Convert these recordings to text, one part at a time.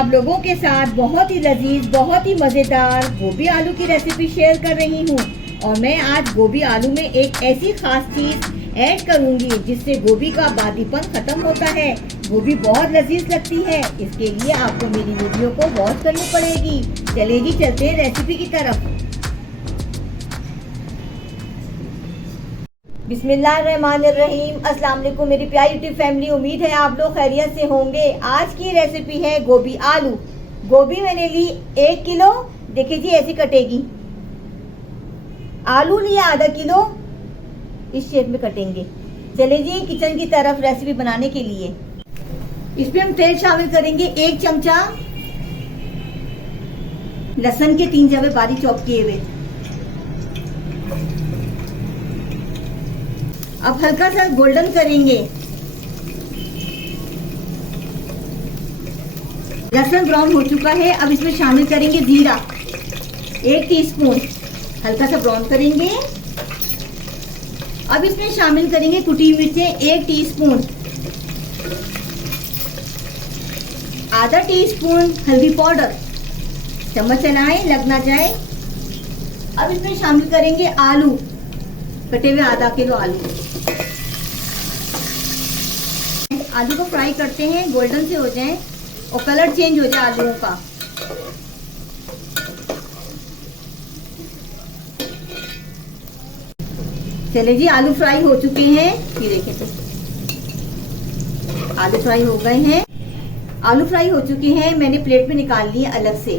आप लोगों के साथ बहुत ही लजीज, बहुत ही मज़ेदार गोभी आलू की रेसिपी शेयर कर रही हूँ। और मैं आज गोभी आलू में एक ऐसी खास चीज़ ऐड करूँगी जिससे गोभी का बादीपन ख़त्म होता है। गोभी बहुत लजीज लगती है, इसके लिए आपको मेरी वीडियो को वॉच करनी पड़ेगी। चलिए जी, चलते हैं रेसिपी की तरफ। बिस्मिल्लाहिर्रहमानिर्रहीम। अस्सलाम वालेकुम मेरी प्यारी यूट्यूब फैमिली, उम्मीद है आप लोग खैरियत से होंगे। आज की रेसिपी है गोभी आलू। गोभी मैंने ली 1 किलो, देखिए जी ऐसी कटेगी। आलू लिया आधा किलो, इस शेप में कटेंगे। चले जी किचन की तरफ रेसिपी बनाने के लिए। इसमें हम तेल शामिल करेंगे 1 चमचा लहसुन के 3 जवे बारीक चॉप किए हुए। अब हल्का सा गोल्डन करेंगे। लहसुन ब्राउन हो चुका है। अब इसमें शामिल करेंगे जीरा 1 टीस्पून, हल्का सा ब्राउन करेंगे। अब इसमें शामिल करेंगे कुटी मिर्चें 1 टीस्पून, आधा टीस्पून हल्दी पाउडर। चम्मच चलाएं, लग ना जाए। अब इसमें शामिल करेंगे आलू, कटे हुए आधा किलो आलू। आलू को फ्राई करते हैं, गोल्डन से हो जाएं और कलर चेंज हो जाए आलूओं का। चले जी, आलू फ्राई हो चुके हैं। ये देखें तो आलू फ्राई हो गए हैं। आलू फ्राई हो चुके हैं, मैंने प्लेट में निकाल लिए अलग से।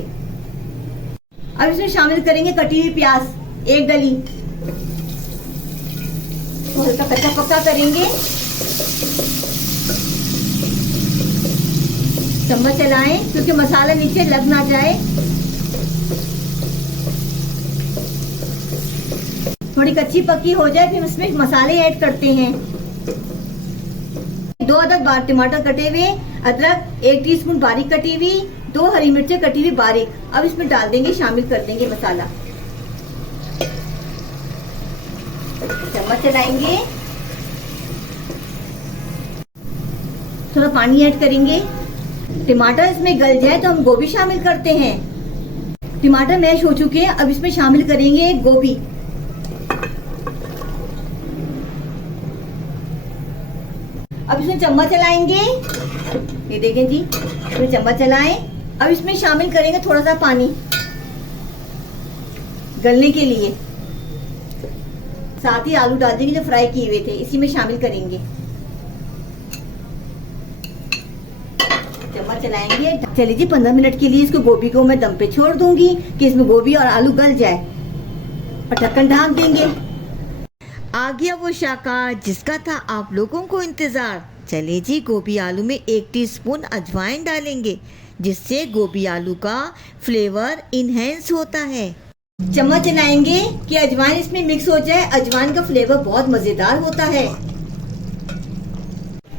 अब इसमें शामिल करेंगे कटी हुई प्याज 1 डली, तो हल्का कच्चा पक्का करेंगे। चम्मच चलाएं क्योंकि मसाला नीचे लग ना जाए। थोड़ी कच्ची पक्की हो जाए फिर इसमें मसाले ऐड करते हैं। 2 अदद टमाटर कटे हुए, अदरक 1 टीस्पून बारीक कटी हुई, 2 हरी मिर्चें कटी हुई बारीक। अब इसमें डाल देंगे, शामिल कर देंगे मसाला। चम्मच चलाएंगे, थोड़ा पानी ऐड करेंगे। टमाटर इसमें गल जाए तो हम गोभी शामिल करते हैं। टमाटर मैश हो चुके हैं, अब इसमें शामिल करेंगे गोभी। अब इसमें चम्मच चलाएंगे, ये देखें जी, इसमें चम्मच चलाएं। अब इसमें शामिल करेंगे थोड़ा सा पानी गलने के लिए। साथ ही आलू डाल देंगे जो फ्राई किए हुए थे, इसी में शामिल करेंगे। चम्मच चलाएंगे। चलिए जी, 15 मिनट के लिए इसको गोभी को मैं दम पे छोड़ दूंगी कि इसमें गोभी और आलू गल जाए, और ढक्कन ढाक देंगे। आ गया वो शाका जिसका था आप लोगों को इंतजार। चले जी, गोभी आलू में 1 टीस्पून अजवाइन डालेंगे जिससे गोभी आलू का फ्लेवर इनहेंस होता है। चम्मच चलाएंगे कि अजवाइन इसमें मिक्स हो जाए। अजवाइन का फ्लेवर बहुत मजेदार होता है।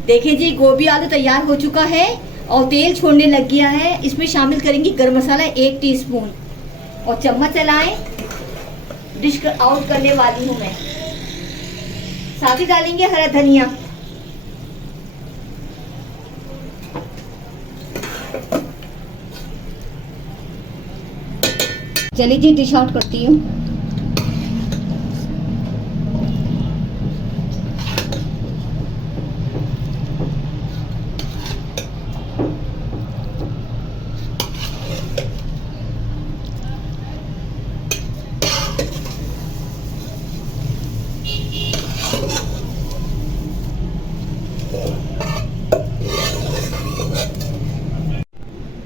देखिए जी, गोभी आलू तैयार हो चुका है और तेल छोड़ने लग गया है। इसमें शामिल करेंगे गरम मसाला 1 टीस्पून और चम्मच चलाएं। डिश आउट करने वाली हूँ मैं। साथ ही डालेंगे हरा धनिया। चलिए जी, डिश आउट करती हूँ।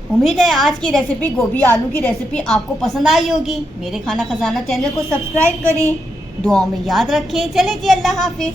उम्मीद है आज की रेसिपी गोभी आलू की रेसिपी आपको पसंद आई होगी। मेरे खाना खजाना चैनल को सब्सक्राइब करें, दुआओं में याद रखें। चले जी, अल्लाह हाफिज।